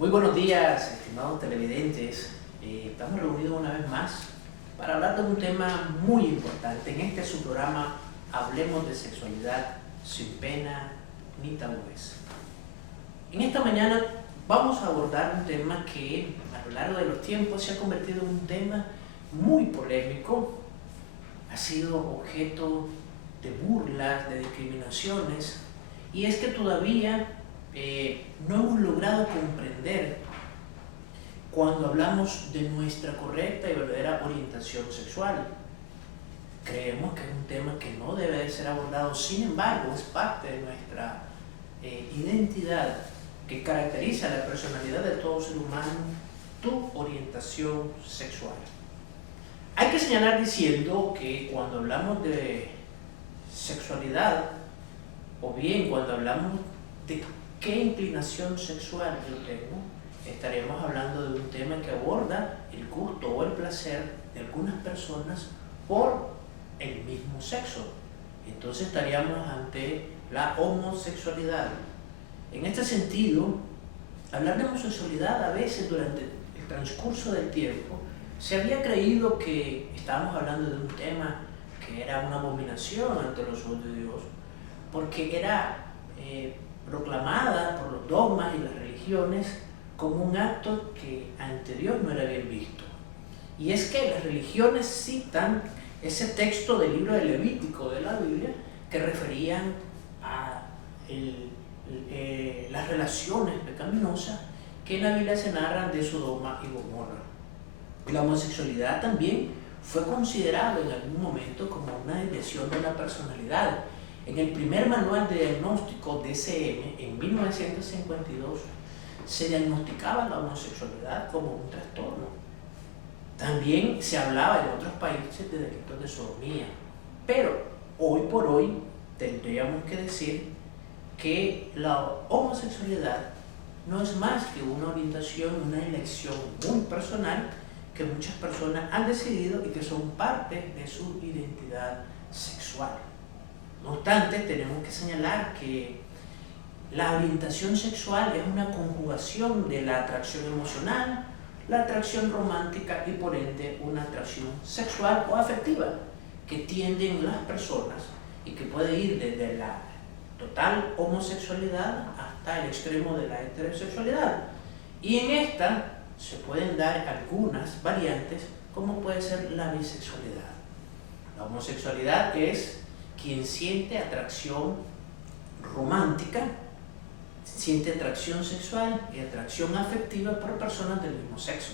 Muy buenos días, estimados televidentes. Estamos reunidos una vez más para hablar de un tema muy importante. En este su programa Hablemos de Sexualidad sin pena ni tabúes. En esta mañana vamos a abordar un tema que a lo largo de los tiempos se ha convertido en un tema muy polémico. Ha sido objeto de burlas, de discriminaciones, y es que todavía no hemos logrado comprender cuando hablamos de nuestra correcta y verdadera orientación sexual. Creemos que es un tema que no debe de ser abordado, sin embargo es parte de nuestra identidad que caracteriza la personalidad de todo ser humano, tu orientación sexual. Hay que señalar diciendo que cuando hablamos de sexualidad, o bien cuando hablamos de qué inclinación sexual yo tengo, estaremos hablando de un tema que aborda el gusto o el placer de algunas personas por el mismo sexo. Entonces estaríamos ante la homosexualidad. En este sentido, hablar de homosexualidad a veces durante el transcurso del tiempo se había creído que estábamos hablando de un tema que era una abominación ante los ojos de Dios, porque era proclamada por los dogmas y las religiones como un acto que ante Dios no era bien visto. Y es que las religiones citan ese texto del libro de Levítico de la Biblia que referían a las relaciones pecaminosas que en la Biblia se narran de Sodoma y Gomorra. La homosexualidad también fue considerada en algún momento como una desviación de la personalidad. En el primer manual de diagnóstico DSM, en 1952, se diagnosticaba la homosexualidad como un trastorno. También se hablaba en otros países de delitos de sodomía. Pero hoy por hoy tendríamos que decir que la homosexualidad no es más que una orientación, una elección muy personal que muchas personas han decidido y que son parte de su identidad sexual. No obstante, tenemos que señalar que la orientación sexual es una conjugación de la atracción emocional, la atracción romántica y por ende una atracción sexual o afectiva que tienden las personas y que puede ir desde la total homosexualidad hasta el extremo de la heterosexualidad. Y en esta se pueden dar algunas variantes, como puede ser la bisexualidad. La homosexualidad es quien siente atracción romántica, siente atracción sexual y atracción afectiva por personas del mismo sexo,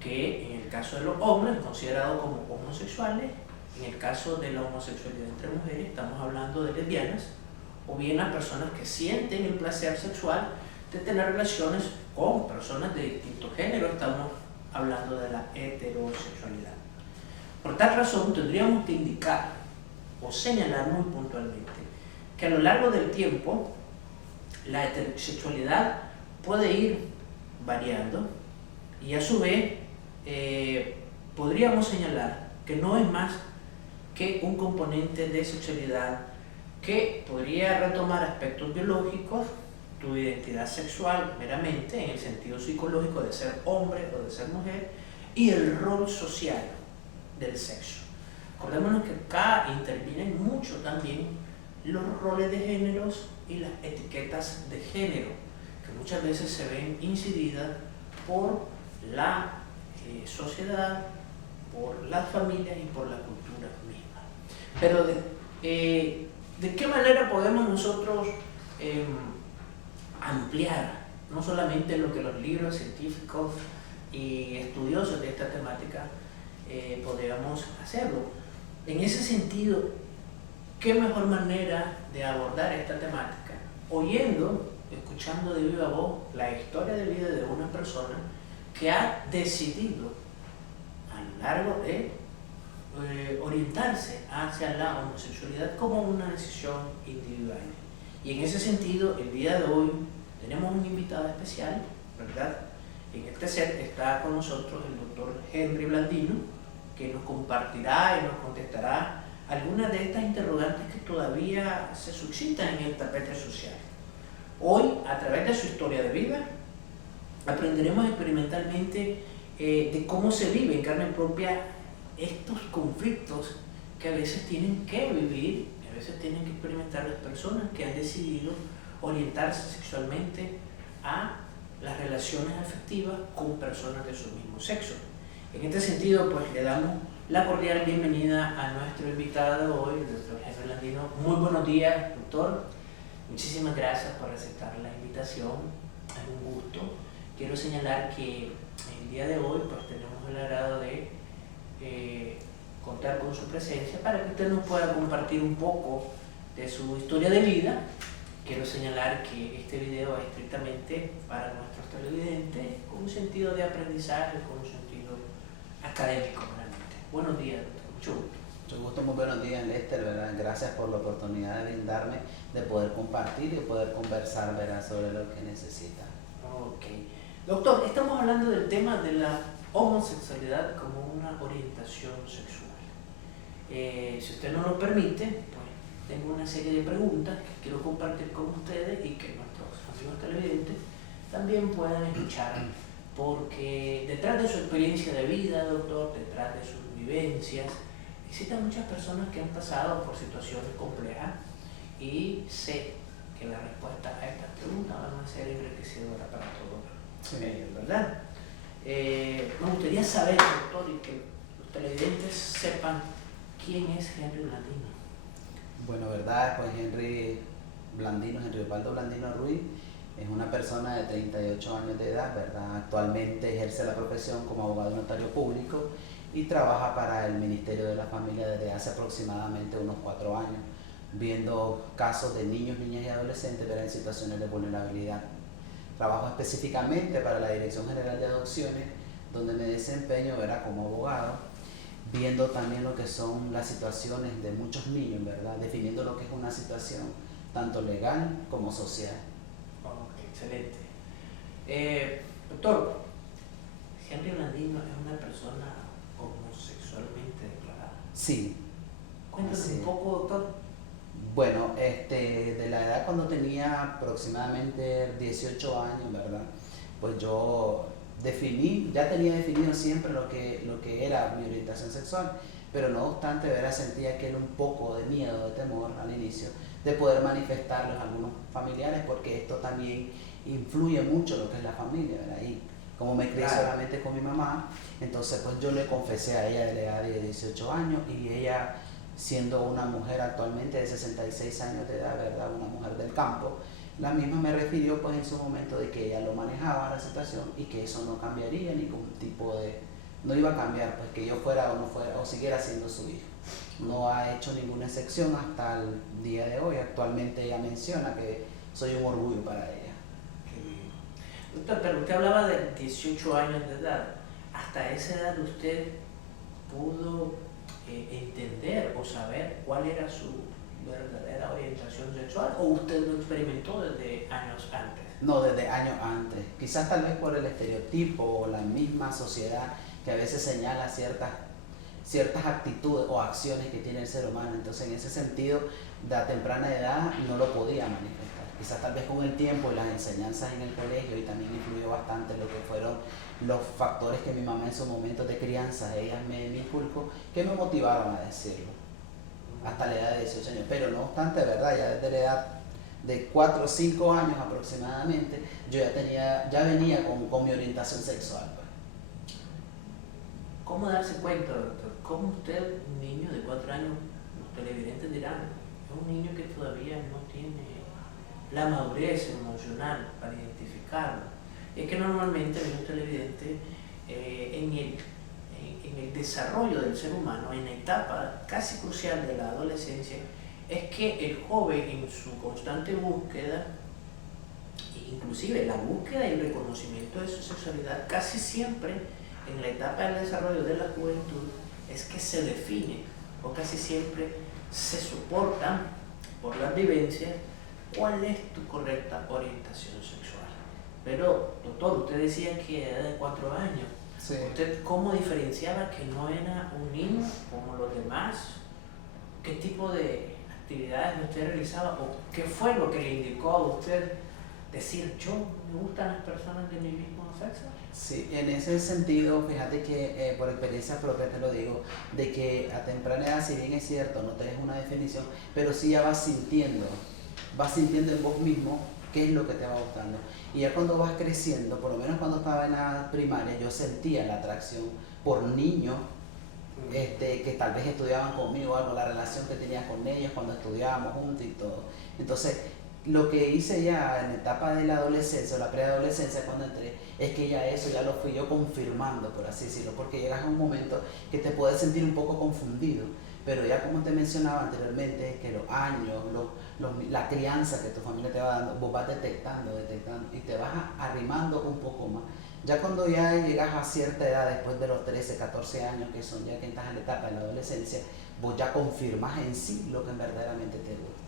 que en el caso de los hombres considerados como homosexuales. En el caso de la homosexualidad entre mujeres estamos hablando de lesbianas, o bien las personas que sienten el placer sexual de tener relaciones con personas de distinto género. Estamos hablando de la heterosexualidad. Por tal razón tendríamos que indicar o señalar muy puntualmente que a lo largo del tiempo la heterosexualidad puede ir variando y a su vez podríamos señalar que no es más que un componente de sexualidad que podría retomar aspectos biológicos, tu identidad sexual meramente en el sentido psicológico de ser hombre o de ser mujer, y el rol social del sexo. Acordémonos que acá intervienen mucho también los roles de géneros y las etiquetas de género, que muchas veces se ven incididas por la sociedad, por las familias y por la cultura misma. Pero ¿de qué manera podemos nosotros ampliar no solamente lo que los libros científicos y estudiosos de esta temática podríamos hacerlo? En ese sentido, ¿qué mejor manera de abordar esta temática? Oyendo, escuchando de viva voz la historia de vida de una persona que ha decidido a lo largo de orientarse hacia la homosexualidad como una decisión individual. Y en ese sentido, el día de hoy tenemos un invitado especial, ¿verdad? En este set está con nosotros el doctor Henry Blandino, que nos compartirá y nos contestará algunas de estas interrogantes que todavía se suscitan en el tapete social. Hoy, a través de su historia de vida, aprenderemos experimentalmente de cómo se vive en carne propia estos conflictos que a veces tienen que vivir, que a veces tienen que experimentar las personas que han decidido orientarse sexualmente a las relaciones afectivas con personas de su mismo sexo. En este sentido, pues le damos la cordial bienvenida a nuestro invitado hoy, el doctor Henry Blandino. Muy buenos días, doctor. Muchísimas gracias por aceptar la invitación. Es un gusto. Quiero señalar que el día de hoy pues tenemos el agrado de contar con su presencia para que usted nos pueda compartir un poco de su historia de vida. Quiero señalar que este video es estrictamente para nuestros televidentes con un sentido de aprendizaje, con un sentido académico realmente. Buenos días, doctor. Mucho gusto. Mucho gusto, muy buenos días, Lester, ¿verdad? Gracias por la oportunidad de brindarme, de poder compartir y poder conversar, ¿verdad?, sobre lo que necesita. Ok. Doctor, estamos hablando del tema de la homosexualidad como una orientación sexual. Si usted no lo permite, pues tengo una serie de preguntas que quiero compartir con ustedes y que nuestros amigos televidentes también puedan escuchar, porque detrás de su experiencia de vida, doctor, detrás de sus vivencias, existen muchas personas que han pasado por situaciones complejas y sé que las respuestas a estas preguntas van a ser enriquecedoras para todos ellos, ¿verdad? Me gustaría saber, doctor, y que los televidentes sepan quién es Henry Blandino. Bueno, ¿verdad? Pues Henry Osvaldo Blandino Ruiz es una persona de 38 años de edad, ¿verdad? Actualmente ejerce la profesión como abogado notario público y trabaja para el Ministerio de la Familia desde hace aproximadamente unos 4 años, viendo casos de niños, niñas y adolescentes pero en situaciones de vulnerabilidad. Trabajo específicamente para la Dirección General de Adopciones, donde me desempeño, ¿verdad?, como abogado, viendo también lo que son las situaciones de muchos niños, ¿verdad?, definiendo lo que es una situación tanto legal como social. Ok, excelente. Doctor, Henry Blandino es una persona homosexualmente declarada. Sí. Cuéntanos un poco, doctor. Bueno, de la edad cuando tenía aproximadamente 18 años, ¿verdad?, pues yo ya tenía definido siempre lo que era mi orientación sexual, pero no obstante, ¿verdad?, sentía que era un poco de miedo, de temor al inicio, de poder manifestarlo a algunos familiares, porque esto también influye mucho lo que es la familia, ¿verdad? Y como me crié solamente con mi mamá, entonces pues yo le confesé a ella de la edad de 18 años y ella, siendo una mujer actualmente de 66 años de edad, ¿verdad?, una mujer del campo, la misma me refirió pues en su momento de que ella lo manejaba la situación y que eso no cambiaría ningún tipo de, no iba a cambiar, pues que yo fuera o no fuera o siguiera siendo su hijo. No ha hecho ninguna excepción hasta el día de hoy. Actualmente ella menciona que soy un orgullo para ella. Qué bien. Doctor, pero usted hablaba de 18 años de edad. ¿Hasta esa edad usted pudo entender o saber cuál era su verdadera orientación sexual, o usted lo experimentó desde años antes? No, desde años antes. Quizás tal vez por el estereotipo o la misma sociedad que a veces señala ciertas actitudes o acciones que tiene el ser humano. Entonces, en ese sentido, de a temprana edad no lo podía manifestar. Quizás tal vez con el tiempo y las enseñanzas en el colegio, y también influyó bastante lo que fueron los factores que mi mamá en sus momentos de crianza, ella me inculcó, que me motivaron a decirlo, hasta la edad de 18 años. Pero no obstante, ¿verdad?, ya desde la edad de 4 o 5 años aproximadamente, yo ya venía con mi orientación sexual. Pues. ¿Cómo darse cuenta, doctor? ¿Cómo usted, un niño de 4 años, los televidentes dirán, es un niño que todavía no tiene la madurez emocional para identificarlo? Es que normalmente los televidentes en el desarrollo del ser humano, en la etapa casi crucial de la adolescencia, es que el joven en su constante búsqueda, inclusive la búsqueda y el reconocimiento de su sexualidad, casi siempre en la etapa del desarrollo de la juventud, es que se define o casi siempre se soporta por las vivencias cuál es tu correcta orientación sexual. Pero, doctor, usted decía que era de 4 años. Sí. ¿Usted cómo diferenciaba que no era un niño como los demás? ¿Qué tipo de actividades usted realizaba? ¿O qué fue lo que le indicó a usted decir, yo me gustan las personas de mi mismo sexo? sexo? Sí, en ese sentido, fíjate que por experiencia propia te lo digo, de que a temprana edad, si bien es cierto, no tenés una definición, pero sí ya vas sintiendo en vos mismo qué es lo que te va gustando. Y ya cuando vas creciendo, por lo menos cuando estaba en la primaria, yo sentía la atracción por niños que tal vez estudiaban conmigo, algo, la relación que tenía con ellos cuando estudiábamos juntos y todo. Entonces, lo que hice ya en la etapa de la adolescencia o la preadolescencia cuando entré, es que ya eso ya lo fui yo confirmando, por así decirlo, porque llegas a un momento que te puedes sentir un poco confundido, pero ya como te mencionaba anteriormente, que los años, la crianza que tu familia te va dando, vos vas detectando y te vas arrimando un poco más. Ya cuando ya llegas a cierta edad, después de los 13, 14 años, que son ya que estás en la etapa de la adolescencia, vos ya confirmas en sí lo que verdaderamente te gusta.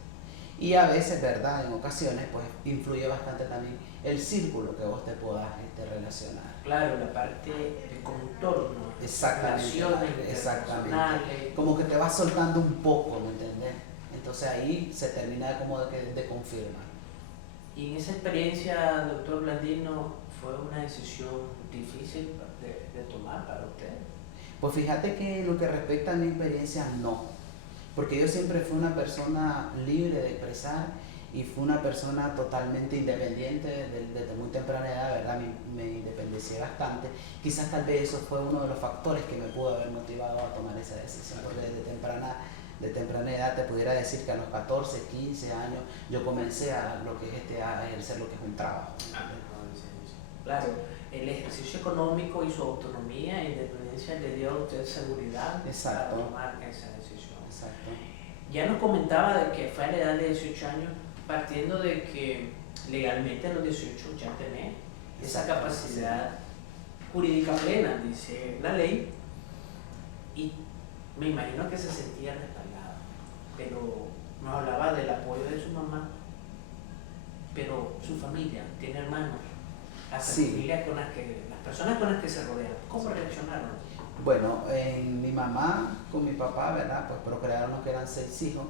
Y a veces, ¿verdad? En ocasiones, pues influye bastante también el círculo que vos te puedas relacionar. Claro, la parte de contorno, Exactamente, exactamente. Como que te vas soltando un poco, ¿me entendés? Entonces ahí se termina como de confirmar. Y en esa experiencia, doctor Blandino, ¿fue una decisión difícil de tomar para usted? Pues fíjate que lo que respecta a mi experiencia, no. Porque yo siempre fui una persona libre de expresar y fui una persona totalmente independiente desde muy temprana edad, ¿verdad? Me independicié bastante. Quizás tal vez eso fue uno de los factores que me pudo haber motivado a tomar esa decisión, porque de temprana edad te pudiera decir que a los 14, 15 años yo comencé a lo que es a ejercer lo que es un trabajo. Claro, el ejercicio económico y su autonomía e independencia le dio a usted seguridad. Exacto. Para tomar esa decisión. Exacto. Ya nos comentaba de que fue a la edad de 18 años, partiendo de que legalmente a los 18 ya tenés esa capacidad jurídica plena, dice la ley, y me imagino que se sentía respaldado, pero nos hablaba del apoyo de su mamá, pero su familia, tiene hermanos, las personas con las que se rodean, ¿cómo reaccionaron? Bueno, mi mamá con mi papá, ¿verdad? Pues procrearon que eran 6 hijos,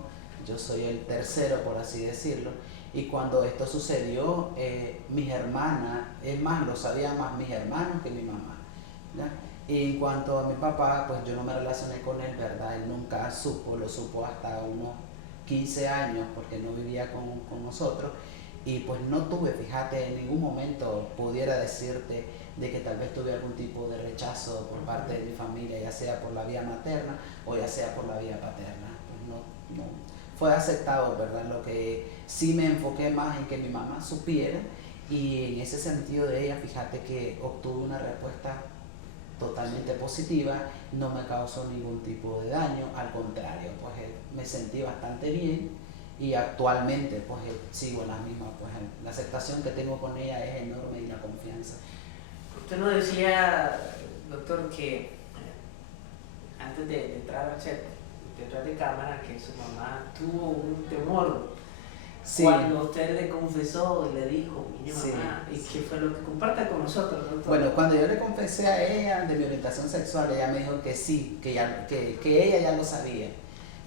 yo soy el tercero, por así decirlo, y cuando esto sucedió, mis hermanas, es más, lo sabían más mis hermanos que mi mamá, ¿ya? Y en cuanto a mi papá, pues yo no me relacioné con él, ¿verdad? Él nunca supo, lo supo hasta unos 15 años, porque no vivía con nosotros, y pues no tuve, fíjate, en ningún momento pudiera decirte de que tal vez tuve algún tipo de rechazo por parte de mi familia, ya sea por la vía materna o ya sea por la vía paterna. Pues no fue aceptado, ¿verdad? Lo que sí me enfoqué más en que mi mamá supiera, y en ese sentido de ella, fíjate que obtuve una respuesta totalmente positiva, no me causó ningún tipo de daño, al contrario, pues me sentí bastante bien. Y actualmente pues sigo en la misma, pues la aceptación que tengo con ella es enorme y la confianza. Usted nos decía, doctor, que antes de entrar al set, detrás de cámara, que su mamá tuvo un temor. Sí. Cuando usted le confesó y le dijo, mi mamá, sí, ¿y qué fue lo que comparta con nosotros, doctor? Bueno, cuando yo le confesé a ella de mi orientación sexual, ella me dijo que sí, que ella ya lo sabía,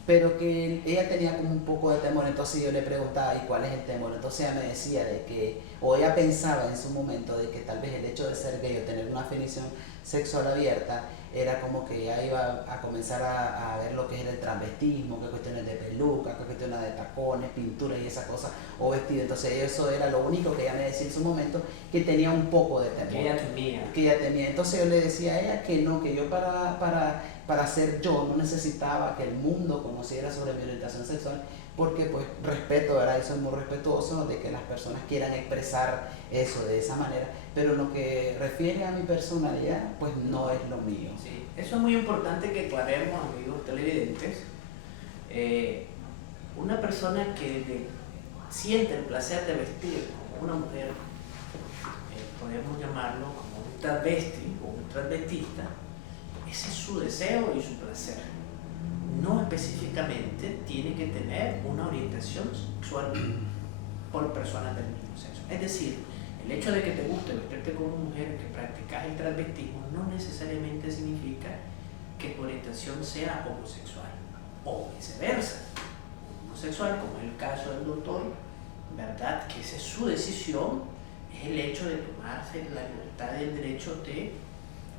pero que ella tenía como un poco de temor. Entonces yo le preguntaba, ¿y cuál es el temor? Entonces ella me decía de que, o ella pensaba en su momento de que tal vez el hecho de ser gay o tener una definición sexual abierta era como que ella iba a comenzar a ver lo que es el transvestismo, que cuestiones de peluca, que cuestiones de tacones, pinturas y esas cosas, o vestido. Entonces eso era lo único que ella me decía en su momento, que tenía un poco de temor. Que ella temía. Entonces yo le decía a ella que no, que yo para ser yo no necesitaba que el mundo conociera sobre mi orientación sexual, porque pues respeto, ¿verdad? Y soy muy respetuoso de que las personas quieran expresar eso de esa manera, pero lo que refiere a mi personalidad, pues no es lo mío. Sí, eso es muy importante que aclaremos, amigos televidentes. Una persona que siente el placer de vestir como una mujer, podemos llamarlo como un travesti o un transvestista, ese es su deseo y su placer. No específicamente tiene que tener una orientación sexual por personas del mismo sexo. Es decir, el hecho de que te guste vestirte como mujer, que practicas el transvestismo, no necesariamente significa que tu orientación sea homosexual o viceversa. Homosexual, como es el caso del doctor, ¿verdad? Que esa es su decisión, es es el hecho de tomarse la libertad y el derecho de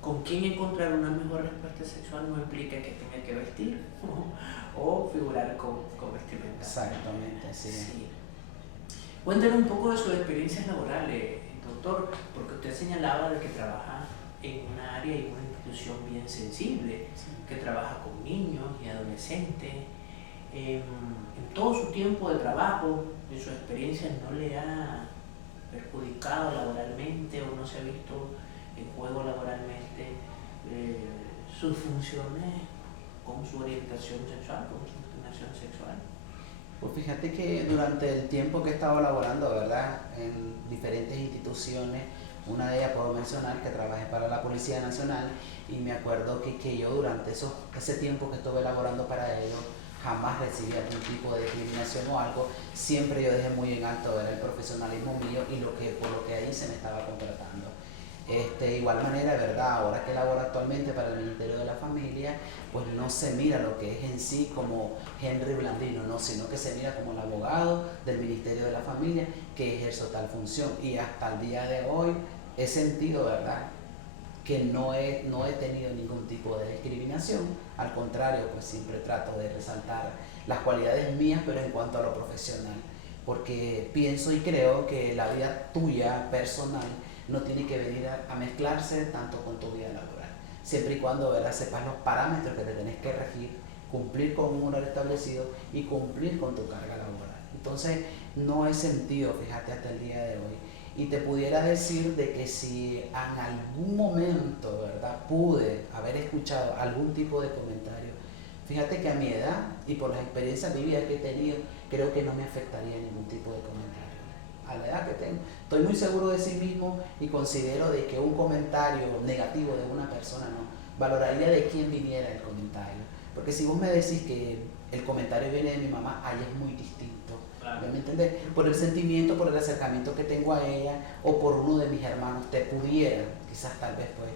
con quién encontrar una mejor respuesta sexual no implica que tenga que vestir o figurar con vestimenta. Exactamente, sí. Sí. Cuéntanos un poco de sus experiencias laborales, doctor, porque usted señalaba de que trabaja en una área y una institución bien sensible, Sí. que trabaja con niños y adolescentes. En todo su tiempo de trabajo, de su experiencia, ¿no le ha perjudicado laboralmente o no se ha visto en juego laboralmente sus funciones con su orientación sexual, con su inclinación sexual? Pues fíjate que durante el tiempo que he estado laborando, ¿verdad?, en diferentes instituciones, una de ellas puedo mencionar que trabajé para la Policía Nacional y me acuerdo que yo durante ese tiempo que estuve laborando para ellos jamás recibí algún tipo de discriminación o algo. Siempre yo dejé muy en alto el profesionalismo mío y por lo que ahí se me estaba contratando. De igual manera, ¿verdad? Ahora que laboro actualmente para el Ministerio de la Familia, pues no se mira lo que es en sí como Henry Blandino, ¿no? Sino que se mira como el abogado del Ministerio de la Familia que ejerce tal función. Y hasta el día de hoy he sentido, ¿verdad?, que no he tenido ningún tipo de discriminación. Al contrario, pues siempre trato de resaltar las cualidades mías, pero en cuanto a lo profesional. Porque pienso y creo que la vida tuya, personal, no tiene que venir a mezclarse tanto con tu vida laboral. Siempre y cuando, ¿verdad?, sepas los parámetros que te tenés que regir, cumplir con un horario establecido y cumplir con tu carga laboral. Entonces, no he sentido, fíjate, hasta el día de hoy. Y te pudiera decir de que si en algún momento, ¿verdad?, pude haber escuchado algún tipo de comentario, fíjate que a mi edad y por las experiencias vividas que he tenido, creo que no me afectaría ningún tipo de comentario. A la edad que tengo, estoy muy seguro de sí mismo y considero de que un comentario negativo de una persona no valoraría de quién viniera el comentario. Porque si vos me decís que el comentario viene de mi mamá, ahí es muy distinto. Claro. ¿Me entiendes? Por el sentimiento, por el acercamiento que tengo a ella o por uno de mis hermanos, te pudiera, quizás tal vez pues,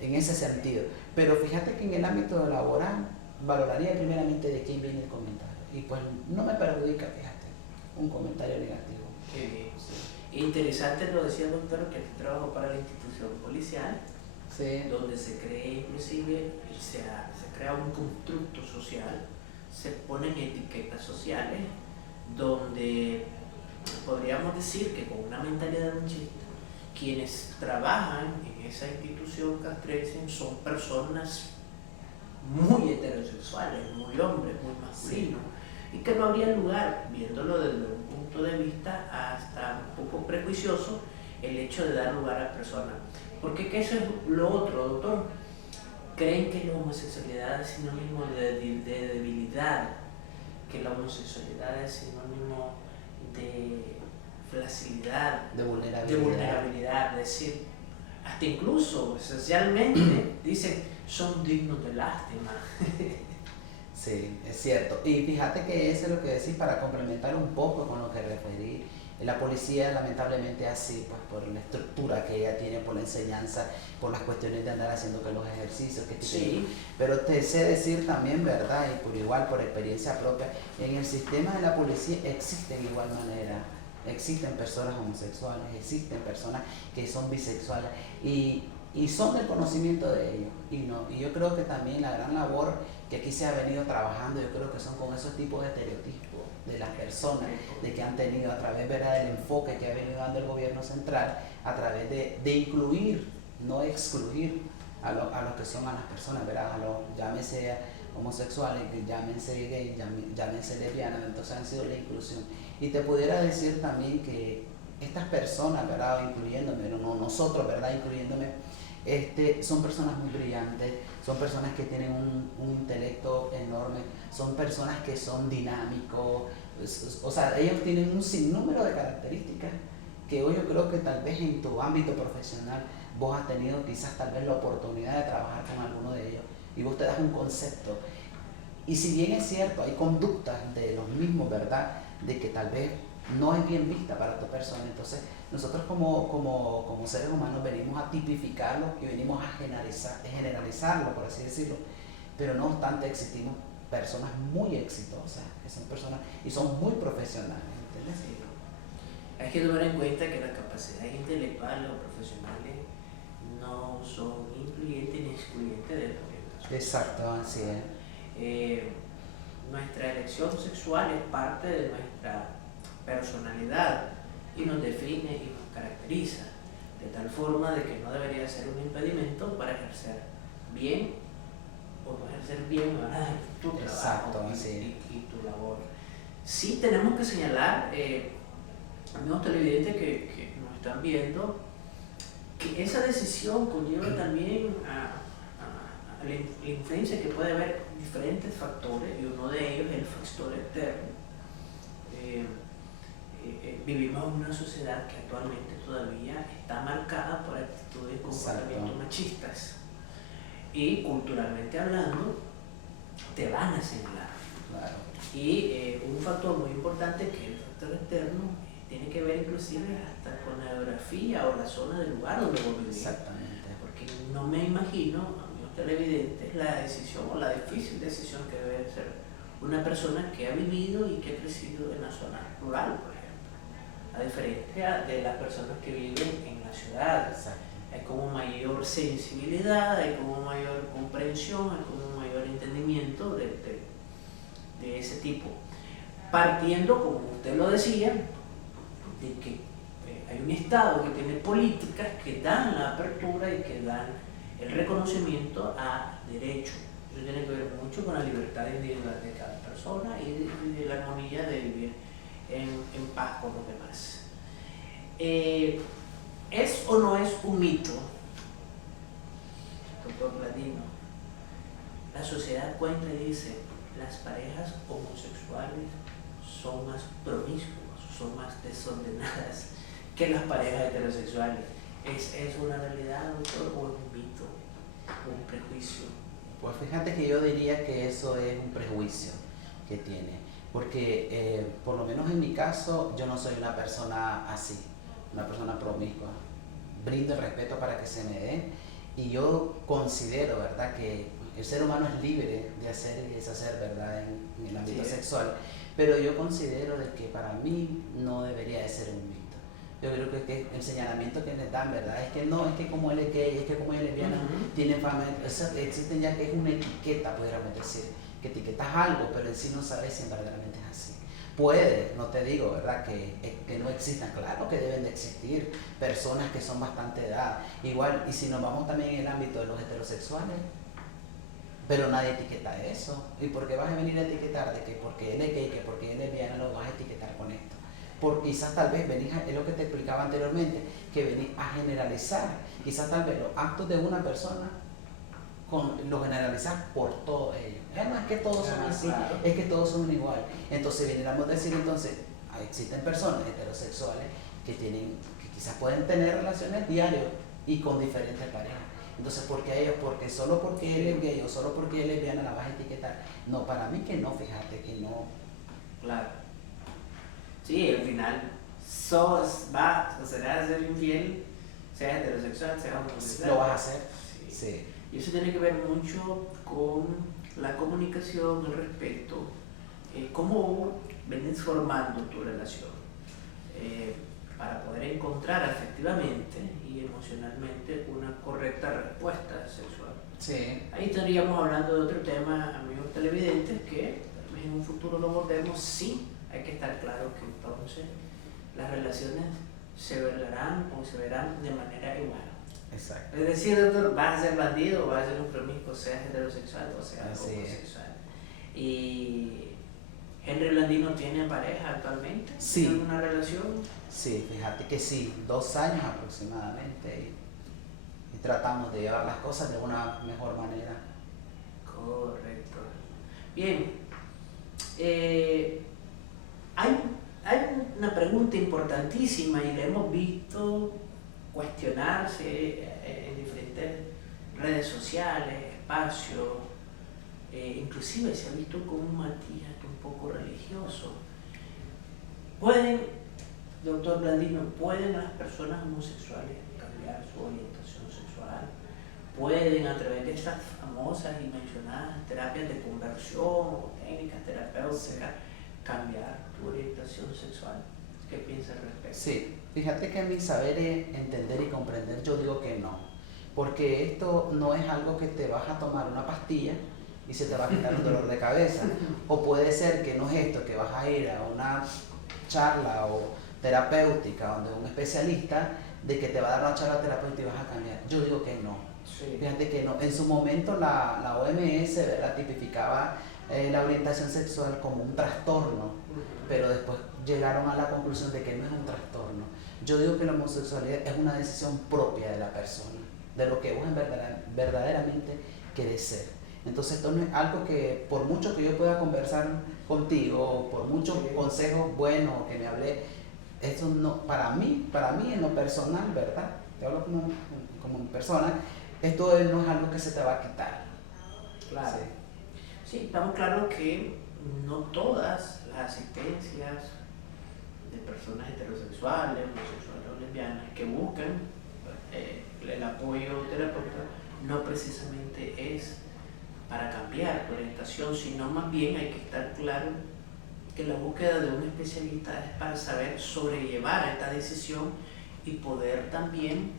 en ese sentido. Pero fíjate que en el ámbito laboral valoraría primeramente de quién viene el comentario. Y pues no me perjudica, fíjate, un comentario negativo. Qué bien. Sí. Interesante lo decía el doctor, que aquí trabajo para la institución policial, Sí. donde se crea inclusive, se crea un constructo social, se ponen etiquetas sociales, donde podríamos decir que con una mentalidad machista, quienes trabajan en esa institución castrense son personas muy heterosexuales, muy hombres, muy masculinos, y que no habría lugar, viéndolo desde un punto de vista hasta un poco prejuicioso, el hecho de dar lugar a personas. Porque ¿qué es lo otro, doctor? Creen que la homosexualidad es sinónimo de debilidad, que la homosexualidad es sinónimo de flacidad, De vulnerabilidad. de vulnerabilidad, es decir, hasta incluso esencialmente dicen son dignos de lástima. Sí, es cierto. Y fíjate que eso es lo que decís para complementar un poco con lo que referí. La policía lamentablemente así, pues por la estructura que ella tiene, por la enseñanza, por las cuestiones de andar haciendo que los ejercicios, que Sí. pero te sé decir también, ¿verdad? Y por igual, por experiencia propia, en el sistema de la policía existen de igual manera. Existen personas homosexuales, existen personas que son bisexuales y son del conocimiento de ellos. Y yo creo que también la gran labor que aquí se ha venido trabajando, yo creo que son con esos tipos de estereotipos de las personas, de que han tenido a través, ¿verdad?, del enfoque que ha venido dando el gobierno central, a través de incluir, no excluir a los que son a las personas, ¿verdad?, llámese homosexuales, llámense gays, llámense lesbianas, entonces han sido la inclusión. Y te pudiera decir también que estas personas, ¿verdad?, incluyéndome, no nosotros, ¿verdad?, incluyéndome, son personas muy brillantes, son personas que tienen un intelecto enorme, son personas que son dinámicos, o sea, ellos tienen un sinnúmero de características que hoy yo creo que tal vez en tu ámbito profesional vos has tenido quizás tal vez la oportunidad de trabajar con alguno de ellos y vos te das un concepto. Y si bien es cierto, hay conductas de los mismos, ¿verdad?, de que tal vez no es bien vista para tu persona, entonces nosotros como seres humanos venimos a tipificarlo y venimos a generalizarlo, por así decirlo, pero no obstante existimos personas muy exitosas, que son personas y son muy profesionales, ¿entiendes? Hay que tomar en cuenta que las capacidades intelectuales o profesionales no son incluyentes ni excluyentes de la orientación. Exacto, así es. Nuestra elección sexual es parte de nuestra personalidad y nos define y nos caracteriza, de tal forma de que no debería ser un impedimento para ejercer bien o no ejercer bien, ¿verdad?, tu trabajo. Exacto, y tu labor. Sí tenemos que señalar, amigos televidentes que nos están viendo, que esa decisión conlleva también a la influencia que puede haber diferentes factores, y uno de ellos es el factor externo. Vivimos en una sociedad que actualmente todavía está marcada por actitudes y comportamientos machistas, y culturalmente hablando te van a señalar. Claro. Y un factor muy importante, que es el factor externo, tiene que ver inclusive hasta con la geografía o la zona del lugar donde vos vivís. Exactamente. Porque no me imagino, amigos televidentes, la decisión o la difícil decisión que debe ser una persona que ha vivido y que ha crecido en la zona rural, por ejemplo, a diferencia de las personas que viven en la ciudad. Exacto. Hay como mayor sensibilidad, hay como mayor comprensión, hay como mayor entendimiento de ese tipo. Partiendo, como usted lo decía, de que hay un Estado que tiene políticas que dan la apertura y que dan el reconocimiento a derechos. Eso tiene que ver mucho con la libertad individual de cada persona y de la armonía de vivir en paz con los demás. ¿Es o no es un mito, doctor Blandino? La sociedad cuenta y dice: las parejas homosexuales son más promiscuas, son más desordenadas que las parejas heterosexuales. ¿Es una realidad, doctor, o es un mito, un prejuicio? Pues fíjate que yo diría que eso es un prejuicio que tiene, porque por lo menos en mi caso yo no soy una persona así, una persona promiscua. Brindo el respeto para que se me dé, y yo considero, ¿verdad?, que el ser humano es libre de hacer y deshacer, ¿verdad?, en el ámbito sexual, pero yo considero de que para mí no debería de ser un mito. Yo creo que el señalamiento que les dan, ¿verdad?, es que no, es que como él es gay, es que como ella es lesbiana, tienen fama, existen ya que es una etiqueta, podríamos decir, que etiquetas algo, pero en sí no sabes si verdaderamente es así. Puede, no te digo, ¿verdad?, que no existan, claro que deben de existir personas que son bastante edad, igual, y si nos vamos también en el ámbito de los heterosexuales, pero nadie etiqueta eso. ¿Y por qué vas a venir a etiquetar de que porque él es gay, que porque él es lesbiana, lo vas a etiquetar con esto? Porque quizás tal vez venís es lo que te explicaba anteriormente, que venís a generalizar, quizás tal vez los actos de una persona lo generalizas por todos ellos. No es que todos son así, claro, es que todos son igual. Entonces viniéramos a decir, entonces, existen personas heterosexuales que quizás pueden tener relaciones diarias y con diferentes parejas. Entonces, ¿por qué a ellos? Porque solo porque él es gay o solo porque él es lesbiana la vas a etiquetar. No, para mí que no, fíjate que no. Claro. Sí, al final serás a ser infiel, sea heterosexual, sea homosexual. Lo vas a hacer. Sí. Sí. Y eso tiene que ver mucho con la comunicación, el respeto, cómo venís formando tu relación, para poder encontrar afectivamente y emocionalmente una correcta respuesta sexual. Sí. Ahí estaríamos hablando de otro tema, amigos televidentes, que tal vez en un futuro lo abordemos. Sí, hay que estar claro que entonces las relaciones se verán o se verán de manera igual. Exacto. Es decir, doctor, vas a ser bandido o vas a ser un promiscuo, seas heterosexual o seas homosexual. Y Henry Blandino tiene pareja actualmente. Sí. ¿Tiene alguna relación? Sí, fíjate que sí, 2 años aproximadamente, y tratamos de llevar las cosas de una mejor manera. Correcto. Bien, hay una pregunta importantísima y la hemos visto cuestionarse en diferentes redes sociales, espacios, inclusive se ha visto con un matiz un poco religioso. Doctor Blandino, ¿pueden las personas homosexuales cambiar su orientación sexual? ¿Pueden, a través de estas famosas y mencionadas terapias de conversión o técnicas terapéuticas, cambiar tu orientación sexual? ¿Qué piensas al respecto? Sí, fíjate que a mi saber entender y comprender, yo digo que no, porque esto no es algo que te vas a tomar una pastilla y se te va a quitar un dolor de cabeza, o puede ser que no es esto, que vas a ir a una charla o terapéutica donde un especialista de que te va a dar una charla terapéutica y vas a cambiar. Yo digo que no. Sí. Fíjate que no. En su momento la OMS, ¿verdad?, tipificaba la orientación sexual como un trastorno, pero después llegaron a la conclusión de que no es un trastorno. Yo digo que la homosexualidad es una decisión propia de la persona, de lo que vos verdaderamente querés ser. Entonces esto no es algo que, por mucho que yo pueda conversar contigo, por muchos consejos buenos que me hablé, esto no, para mí en lo personal, ¿verdad? Te hablo como persona, esto no es algo que se te va a quitar. Claro. Sí, estamos claros que no todas las asistencias de personas heterosexuales, homosexuales o lesbianas que buscan el apoyo terapéutico no precisamente es para cambiar tu orientación, sino más bien hay que estar claro que la búsqueda de un especialista es para saber sobrellevar esta decisión y poder también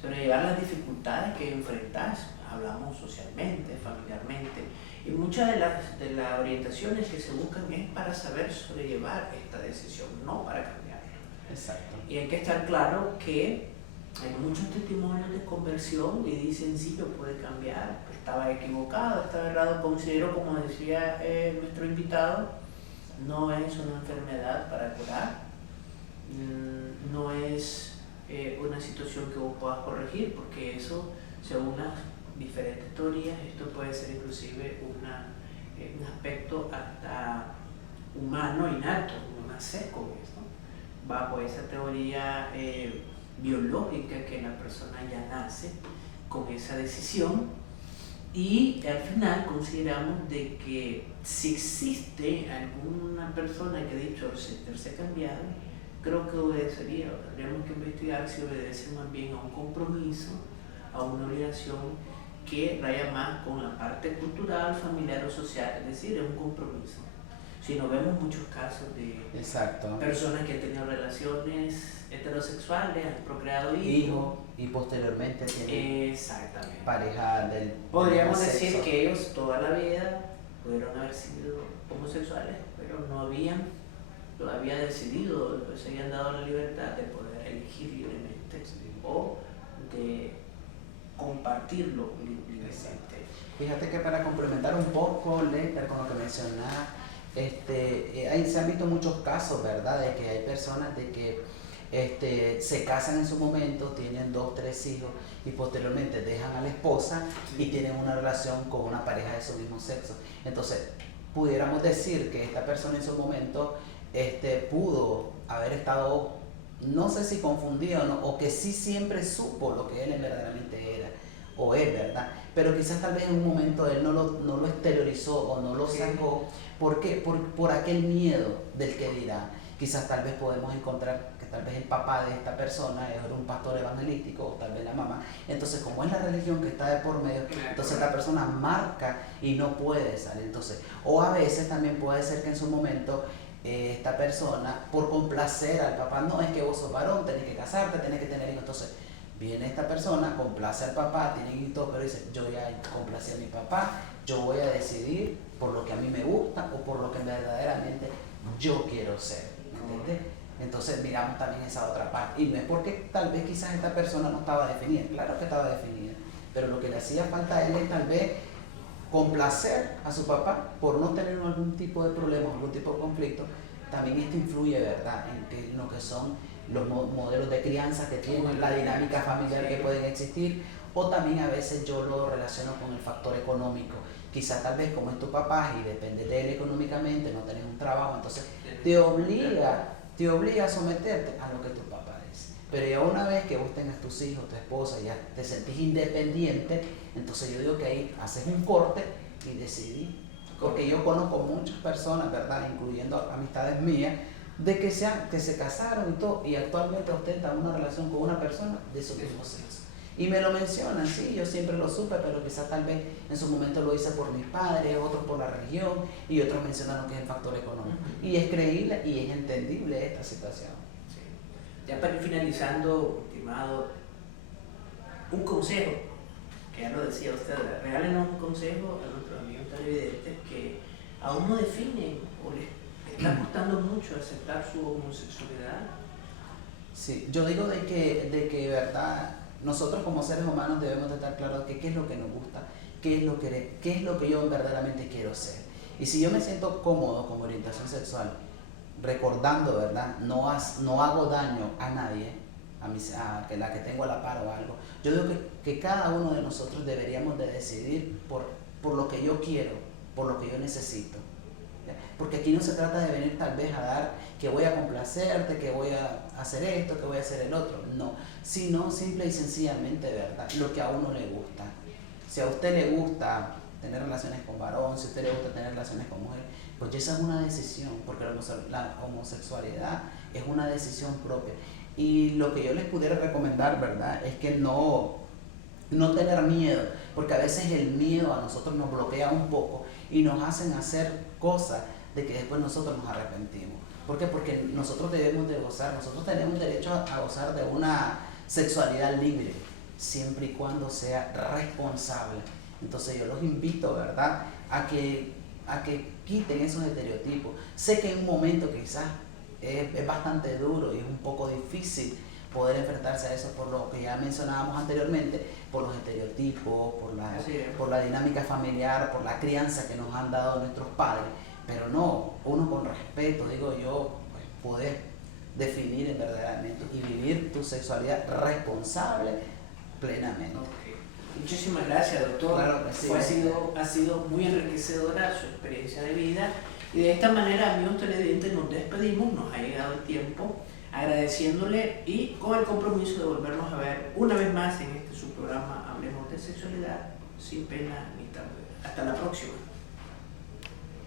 sobrellevar las dificultades que enfrentas. Hablamos socialmente, familiarmente, y muchas de las orientaciones que se buscan es para saber sobrellevar esta decisión, no para cambiarla. Exacto. Y hay que estar claro que hay muchos testimonios de conversión y dicen, sí, yo pude cambiar, estaba equivocado, estaba errado. Considero, como decía nuestro invitado, no es una enfermedad para curar, no es una situación que vos puedas corregir, porque eso, según las diferentes teorías, esto puede ser inclusive un aspecto hasta humano innato, no nacer con esto, bajo esa teoría biológica que la persona ya nace con esa decisión. Y al final consideramos de que si existe alguna persona que ha dicho sentirse cambiado, creo que obedecería, o tendríamos que investigar si obedece más bien a un compromiso, a una obligación que raya más con la parte cultural, familiar o social, es decir, es un compromiso. Si no, vemos muchos casos de personas que han tenido relaciones heterosexuales, han procreado hijos y posteriormente tienen pareja del podríamos decir sexo. Que ellos toda la vida pudieron haber sido homosexuales, pero no habían todavía decidido, se habían dado la libertad de poder elegir libremente o de compartirlo libremente. Fíjate que para complementar un poco, Lester, con lo que mencionaba, se han visto muchos casos, ¿verdad?, de que hay personas de que se casan en su momento, tienen 2, 3 hijos y posteriormente dejan a la esposa y tienen una relación con una pareja de su mismo sexo. Entonces, pudiéramos decir que esta persona en su momento pudo haber estado, no sé si confundido, ¿no?, o que sí siempre supo lo que él verdaderamente era o es, ¿verdad? Pero quizás tal vez en un momento él no lo exteriorizó o no lo sacó. ¿Por qué? Por aquel miedo del que dirá. Quizás tal vez podemos encontrar que tal vez el papá de esta persona era un pastor evangelístico, o tal vez la mamá. Entonces, como es la religión que está de por medio, entonces la persona marca y no puede salir. Entonces, o a veces también puede ser que en su momento esta persona, por complacer al papá, no, es que vos sos varón, tenés que casarte, tenés que tener hijos. Entonces, viene esta persona, complace al papá, tiene hijos, pero dice, yo ya complací a mi papá, yo voy a decidir por lo que a mí me gusta o por lo que verdaderamente yo quiero ser, ¿entiendes? Entonces miramos también esa otra parte, y no es porque tal vez quizás esta persona no estaba definida, claro que estaba definida, pero lo que le hacía falta a él es tal vez complacer a su papá por no tener algún tipo de problema, algún tipo de conflicto. También esto influye, ¿verdad?, en lo que son los modelos de crianza que tienen, la dinámica familiar que pueden existir, o también a veces yo lo relaciono con el factor económico. Quizás tal vez como es tu papá y depende de él económicamente, no tenés un trabajo, entonces te obliga a someterte a lo que tu papá dice. Pero ya una vez que vos tengas tus hijos, tu esposa, ya te sentís independiente, entonces yo digo que ahí haces un corte y decidís. Porque yo conozco muchas personas, ¿verdad?, incluyendo amistades mías, de que se casaron y todo, y actualmente ostentan una relación con una persona de su mismo sexo. Y me lo mencionan, sí, yo siempre lo supe, pero quizás tal vez en su momento lo hice por mis padres, otros por la religión y otros mencionaron que es el factor económico. Y es creíble y es entendible esta situación. Sí. Ya para ir finalizando, estimado, un consejo, que ya lo decía usted, regálenos un consejo a nuestros amigos televidentes que aún no definen o les está costando mucho aceptar su homosexualidad. Sí, yo digo de que verdad, nosotros como seres humanos debemos de estar claros de qué es lo que nos gusta, qué es lo que yo verdaderamente quiero ser. Y si yo me siento cómodo con orientación sexual, recordando, ¿verdad? No hago daño a nadie, a la que tengo a la par o algo. Yo digo que cada uno de nosotros deberíamos de decidir por lo que yo quiero, por lo que yo necesito. Porque aquí no se trata de venir tal vez a dar que voy a complacerte, que voy a hacer esto, que voy a hacer el otro. No, sino simple y sencillamente, ¿verdad? Lo que a uno le gusta. Si a usted le gusta tener relaciones con varón, si a usted le gusta tener relaciones con mujer, pues esa es una decisión, porque la homosexualidad es una decisión propia. Y lo que yo les pudiera recomendar, ¿verdad? Es que no tener miedo, porque a veces el miedo a nosotros nos bloquea un poco y nos hacen hacer cosas de que después nosotros nos arrepentimos. ¿Por qué? Porque nosotros debemos de gozar, nosotros tenemos derecho a gozar de una sexualidad libre, siempre y cuando sea responsable. Entonces yo los invito, ¿verdad?, a que quiten esos estereotipos. Sé que en un momento quizás es bastante duro y es un poco difícil poder enfrentarse a eso por lo que ya mencionábamos anteriormente, por los estereotipos, por la dinámica familiar, por la crianza que nos han dado nuestros padres, pero no, uno con respeto, digo yo, pues, poder definir verdaderamente y vivir tu sexualidad responsable plenamente. Okay. Muchísimas gracias, doctor. Claro que sí. Ha sido muy enriquecedora su experiencia de vida y de esta manera, amigos televidentes, nos despedimos, nos ha llegado el tiempo, agradeciéndole y con el compromiso de volvernos a ver una vez más en este su programa Hablemos de Sexualidad sin pena ni tabú. Hasta la próxima.